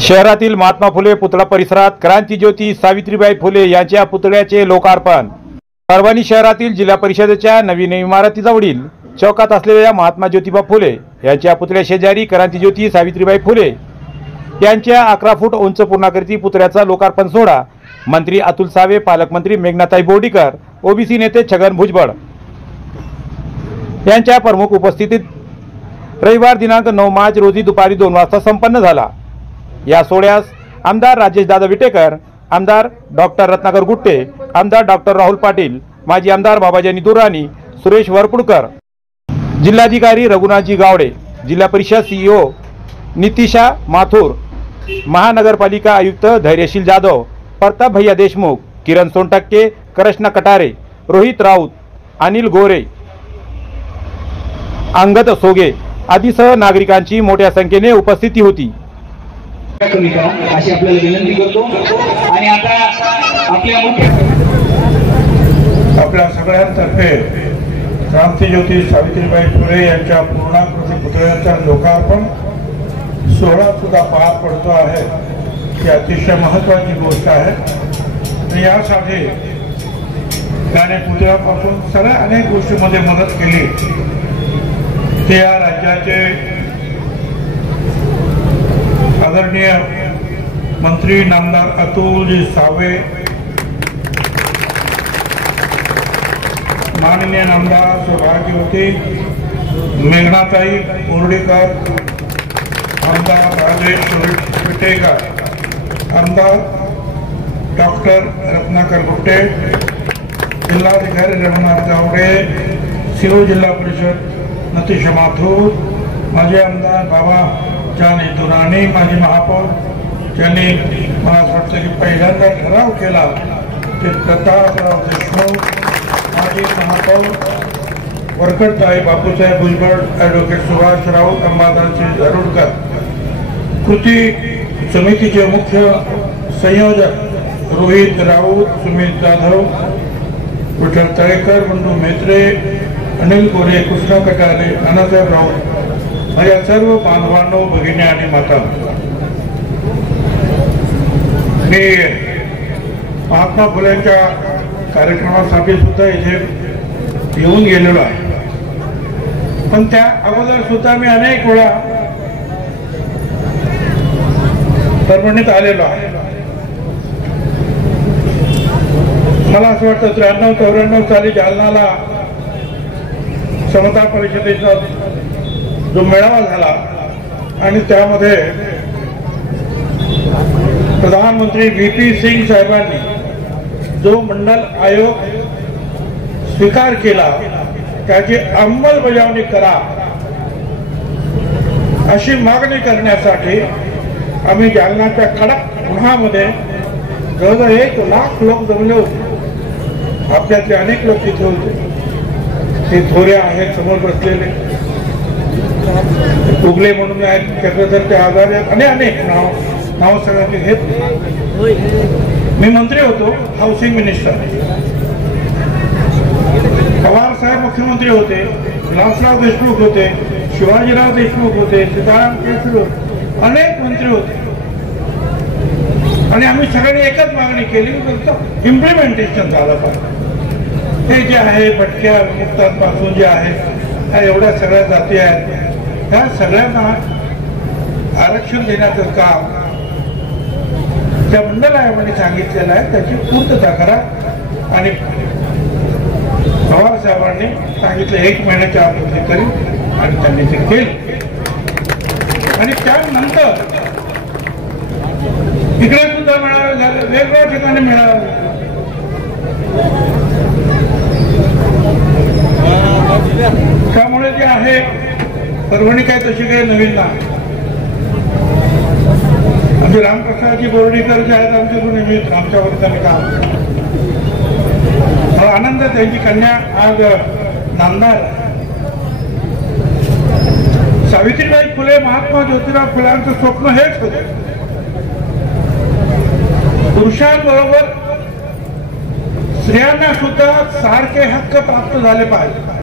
शहरातील महात्मा फुले पुतळा परिसरात क्रांतिज्योती सावित्रीबाई फुले यांच्या पुतळ्याचे लोकार्पण। परभणी शहरातील जिल्हा परिषदेच्या नवीन इमारतीजवळील चौकात असलेल्या महात्मा ज्योतिबा फुले यांच्या पुतळ्या शेजारी क्रांतिज्योती सावित्रीबाई फुले यांच्या 11 फूट उंच पूर्णाकृती पुतळ्याचा लोकार्पण सोहळा मंत्री अतुल सावे, पालकमंत्री मेघनाताई बोर्डीकर, ओबीसी नेते छगन भुजबळ यांच्या प्रमुख उपस्थितीत रविवार दिनांक 9 मार्च रोजी दुपारी 2 वाजता संपन्न झाला। या सोहळ्यास आमदार राजेशदादा विटेकर, आमदार डॉक्टर रत्नाकर गुट्टे, आमदार डॉक्टर राहुल पाटील, माजी आमदार बाबाजानी दुर्राणी, सुरेश वरपुडकर, जिल्हाधिकारी रघुनाथजी गावडे, जिल्हा परिषद सीईओ नितिशा माथुर, महानगरपालिका आयुक्त धैर्यशील जाधव, प्रताप भैया देशमुख, किरण सोनटक्के, कृष्णा कटारे, रोहित राऊत, अनिल गोरे, अंगद सोगे आदीसह नागरिकांची मोठ्या संख्येने उपस्थिती होती। अशी आपल्याला विनंती करतो आणि आता आपल्या सगळ्यांतर्फे क्रांतिज्योती सावित्रीबाई फुले यांच्या पूर्णाकृती पुतळ्याचा लोकार्पण सोहळा सुद्धा पार पडतो आहे। ही अतिशय महत्त्वाची गोष्ट आहे आणि यासाठी त्याने पुतळ्यापासून सगळ्या अनेक गोष्टींमध्ये मदत केली। ते या राज्याचे आदरणीय मंत्री नामदार अतुलजी सावे, माननीय नामदार सौभाग्यवती मेघनाताई बोर्डीकर, आमदार राजेश विटेकर, आमदार डॉक्टर रत्नाकर गुट्टे, जिल्हाधिकारी रघुनाथ गावडे, सीओ जिल्हा परिषद नितिशा माथुर, माजी आमदार बाबाजानी दुर्राणी, माजी महापौर ज्यांनी मला असं वाटतं की पहिल्यांदा ठराव केला ते प्रतापराव देशमुख, माजी महापौर वरकटताई बापूसाहेब भुजबळ, ॲडव्होकेट सुभाष राऊत, अंबादासजी जरुरकर, कृती समितीचे मुख्य संयोजक रोहित राऊत, सुमित जाधव, विठ्ठल तळेकर, बंडू मेत्रे, अनिल गोरे, कृष्णा कटारे, नानासाहेब राऊत, माझ्या सर्व बांधवांनो, भगिनी आणि माता, मी महात्मा फुलेंच्या कार्यक्रमासाठी सुद्धा इथे येऊन गेलेलो आहे। पण त्या अगोदर सुद्धा मी अनेक वेळा परभणीत आलेलो आहे। मला असं वाटतं 93-94 साली जालनाला समता परिषदेचा जो मेळावा झाला आणि त्यामध्ये प्रधानमंत्री VP सिंग साहेबांनी जो मंडल आयोग स्वीकार केला त्याची अंमलबजावणी करा अशी मागणी करण्यासाठी आम्ही जालन्याच्या कडक उन्हामध्ये जवळजवळ 1 लाख लोक जमले होते। आपल्यातले अनेक लोक तिथे होते। ते थोरे आहेत समोर बसलेले, उगले म्हणून आहेत, चक्रधरचे आजारी आहेत, अनेक नाव सगळ्यांचे घेत। मी मंत्री होतो, हाऊसिंग मिनिस्टर, पवार साहेब मुख्यमंत्री होते, विलासराव देशमुख होते, शिवाजीराव देशमुख होते, सीताराम केसरी, अनेक मंत्री होते आणि आम्ही सगळ्यांनी एकच मागणी केली फक्त इम्प्लिमेंटेशन झालं पाहिजे। हे जे आहे भटक्या मुक्तांपासून जे आहे ह्या एवढ्या सगळ्या जाती आहेत त्या सगळ्यांना आरक्षण देण्याचं काम त्या मंडल आयोगाने सांगितलेलं आहे, त्याची पूर्तता करा आणि पवार साहेबांनी सांगितलं 1 महिन्याच्या आत ते करीन आणि त्यांनी ते केलं। आणि त्यानंतर इकडे सुद्धा मेळावे झाले, वेगवेगळ्या ठिकाणी मेळावे। त्यामुळे जे आहे परभणी काय तशी काही नवीन नाही। आमचे रामप्रसादजी बोर्डीकर जे आहेत आमचे निमित्त आमच्यावर त्यांनी काम, मला आनंद, त्यांची कन्या आज नामदार। सावित्रीबाई फुले, महात्मा ज्योतिबा फुलांचं स्वप्न हेच होतं, पुरुषांबरोबर स्त्रियांना सुद्धा सारखे हक्क प्राप्त झाले पाहिजे।